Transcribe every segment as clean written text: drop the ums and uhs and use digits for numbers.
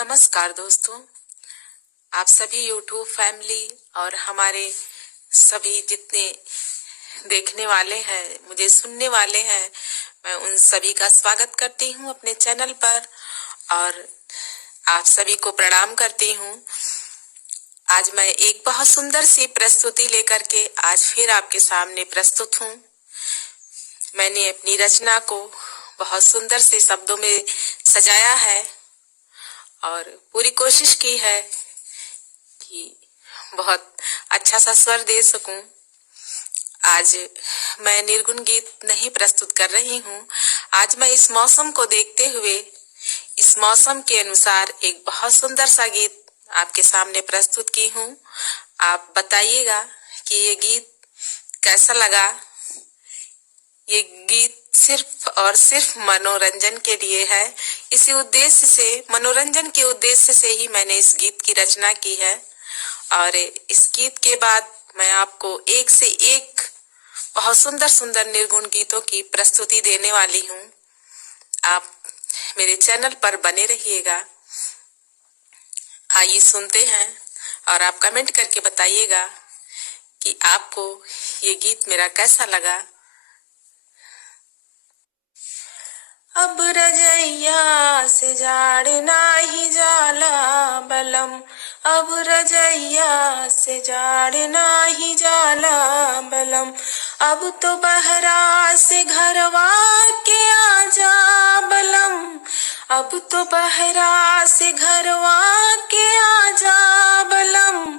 नमस्कार दोस्तों, आप सभी यूट्यूब फैमिली और हमारे सभी जितने देखने वाले हैं, मुझे सुनने वाले हैं, मैं उन सभी का स्वागत करती हूँ अपने चैनल पर और आप सभी को प्रणाम करती हूँ। आज मैं एक बहुत सुंदर सी प्रस्तुति लेकर के आज फिर आपके सामने प्रस्तुत हूँ। मैंने अपनी रचना को बहुत सुंदर से शब्दों में सजाया है और पूरी कोशिश की है कि बहुत अच्छा सा स्वर दे सकूं। आज मैं निर्गुण गीत नहीं प्रस्तुत कर रही हूं। आज मैं इस मौसम को देखते हुए, इस मौसम के अनुसार एक बहुत सुंदर सा गीत आपके सामने प्रस्तुत की हूं। आप बताइएगा कि ये गीत कैसा लगा। ये गीत सिर्फ और सिर्फ मनोरंजन के लिए है। इसी उद्देश्य से, मनोरंजन के उद्देश्य से ही मैंने इस गीत की रचना की है और इस गीत के बाद मैं आपको एक से एक बहुत सुंदर सुंदर निर्गुण गीतों की प्रस्तुति देने वाली हूँ। आप मेरे चैनल पर बने रहिएगा। आइए सुनते हैं और आप कमेंट करके बताइएगा कि आपको ये गीत मेरा कैसा लगा। अब रजैया से जाड़ नाही जाला बलम, अब रजैया से जाड़ नाही जाला बलम, अब तो बहरा से घरवा के आजा बलम, अब तो बहरा से घरवा के आजा बलम,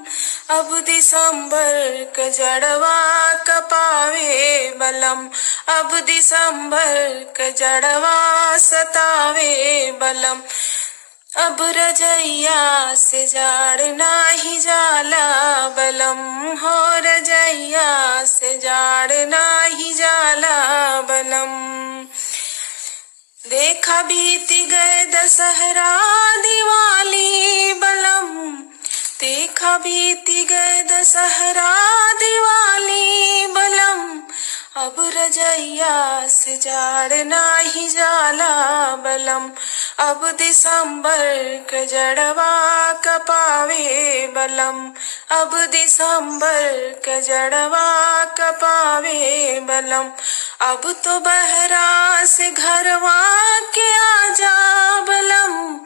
अब दिसंबर क जड़वा कपावे बलम, अब दिसंबर क जड़वा सतावे बलम, अब रजैया से जाड़ नाही जाला बलम, हो रजैया से जाड़ नाही जाला बलम। देखा बीती गए दशहरा दिवाली बलम, देखा बीती गए दशहरा दिवाली बलम, अब रजैया से जाड़ नाही जाला बलम, अब दिसंबर क जड़वा कपावे बलम, अब दिसंबर क जड़वा कपावे बलम, अब तो बहरा से घरवा के आजा बलम,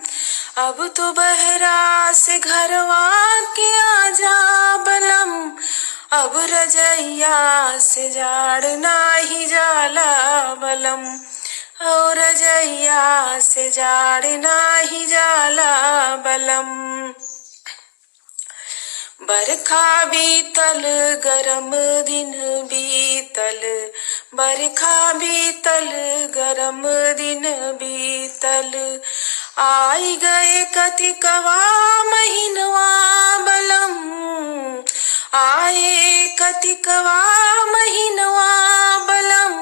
अब तो बहरा से घरवा के आजा बलम, अब रजैया से जाड़ नाही जाला बलम, और रजैया से जाड़ नाही जाला बलम। बरखा बीतल गरम दिन बीतल, बरखा बीतल गरम दिन बीतल, आई गए कतिकवा महीनवा बलम, आए कतिकवा महीनवा बलम,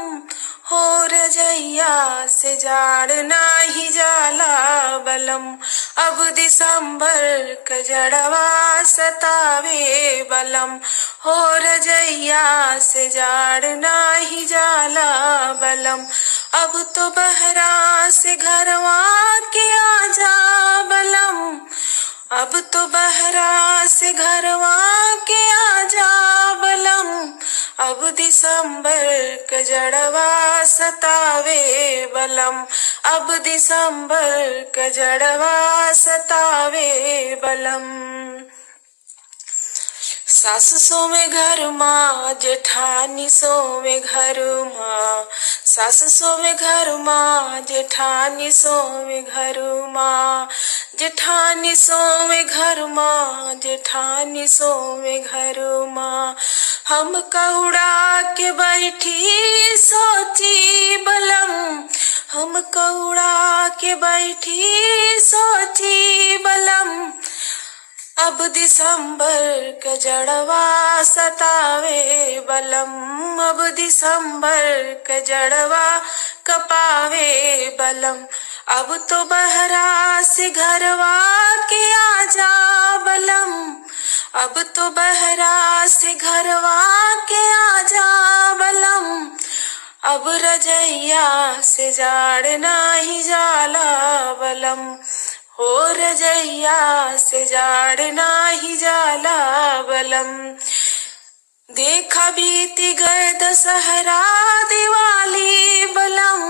हो रजैया से जाड़ नाही जाला बलम, अब दिसंबर क जड़वा सतावे बलम, हो रजैया से जाड़ नाही जाला बलम, अब तो बहरा से घरवा के आजा बलम, अब तो बहरा से घरवा के आजा बलम, अब दिसंबर क जड़वा सतावे बलम, अब दिसंबर क जड़वा सतावे बलम। सास सोवे घर माँ जेठानी सोवे घर माँ, सास सोवे घर माँ जेठानी सोवे घर माँ, जेठानी सोवे घर माँ जेठानी सोवे घर माँ, हम कौड़ा के बैठी सोची बलम, हम कौड़ा के बैठी सोची बलम, अब दिसंबर क जड़वा सतावे बलम, अब दिसंबर क जड़वा कपावे बलम, अब तो बहरा से घरवा के आजा बलम, अब तो बहरा से घरवा के आजा बलम, अब रजैया से जाड़ नाही जाला बलम, हो रजैया से जाड़ नाही जाला बलम। देखा बीती गए दशहरा दिवाली बलम,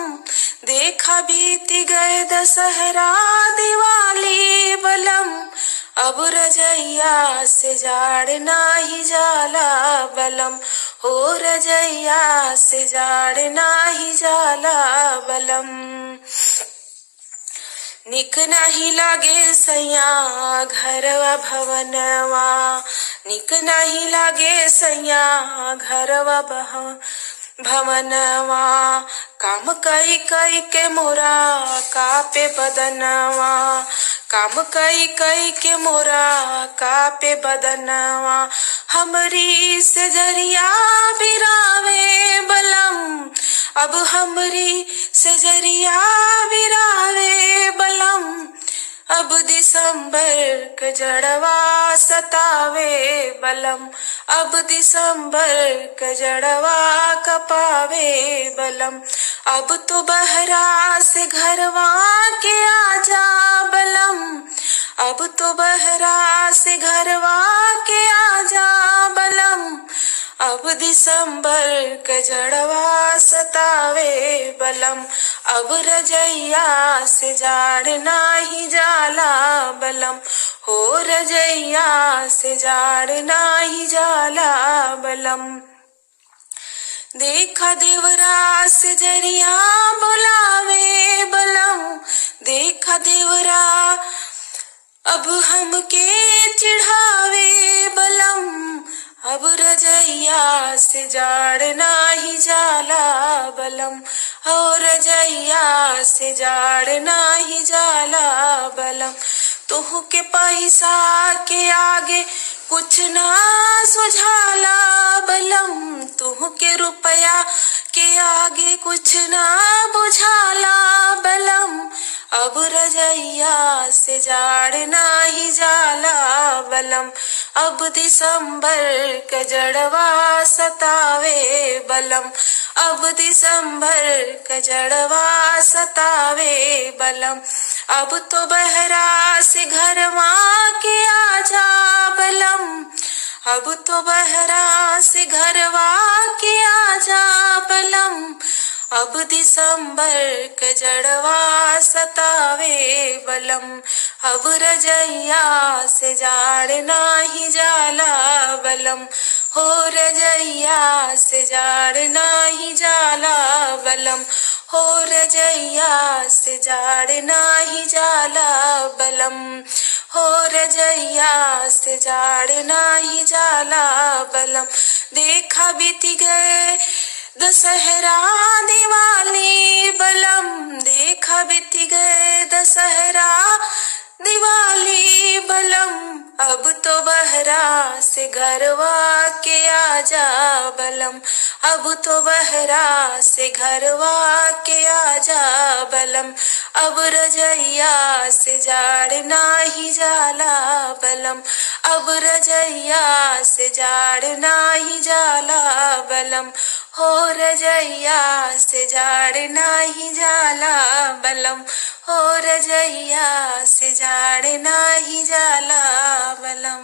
देखा बीती गए दशहरा दिवाली बलम। अब रजैया से जाड़ नाही जाला बलम, हो रजैया से जाड़ नाही जाला बलम। निक नाही लागे सैया घरवा भवनवा, निक नाही लागे सैया घरवा भवनवा। काम कई कई के मोरा कापे बदनवा, काम कई कई के मोरा कापे बदनवा। हमरी से जरिया बिरावे बलम, अब हमरी से जरिया बिरावे बलम। अब दिसंबर के जड़वा सतावे बलम, अब दिसंबर के जड़वा कपावे बलम। अब तो बहरा से घरवा के आजा बलम, अब तो बहरा से घरवा के आजा बलम। अब दिसंबर के जड़वा सतावे बलम, अब रजैया से जाड़ नाही जाला बलम, हो रजैया से जाड़ नाही जाला बलम। देखा देवरा से जरिया बुलावे बलम, देखा देवरा अब हमके चिढ़ावे बलम। अब रजैया से जाड़ नाही जाला बलम, हो रजैया से जाड़ नाही जाला बलम। तुहु के पैसा के आगे कुछ ना सुझाला बलम, तुहु के रुपया के आगे कुछ ना बुझाला बलम। अब रजैया से जाड़ नाही जाला बलम, अब दिसंबर के जड़वा सतावे बलम, अब दिसंबर के जड़वा सतावे बलम। अब तो बहरा से घरवा के आजा बलम, अब तो बहरा से घरवा के आजा बलम। अब दिसंबर के जड़वा सतावे बलम, अब रजैया से जाड़ नाही जाला बलम, हो रजैया से जाड़ नाही जाला बलम, हो रजैया से जाड़ नाही जाला बलम, हो रजैया से जाड़ नाही जाला बलम। देखा बीती गए दशहरा दिवाली बलम, देखा बीती गए दशहरा दिवाली बलम। अब तो बहरा से घरवा के आजा बलम, अब तो बहरा से घरवा के आजा बलम। अब रजैया से जाड़ नाही जाला बलम, अब रजैया से जाड़ नाही जाला बलम, हो रजैया से जाड़ नाही जाला बलम, हो रजैया से जाड़ नाही जाला बलम।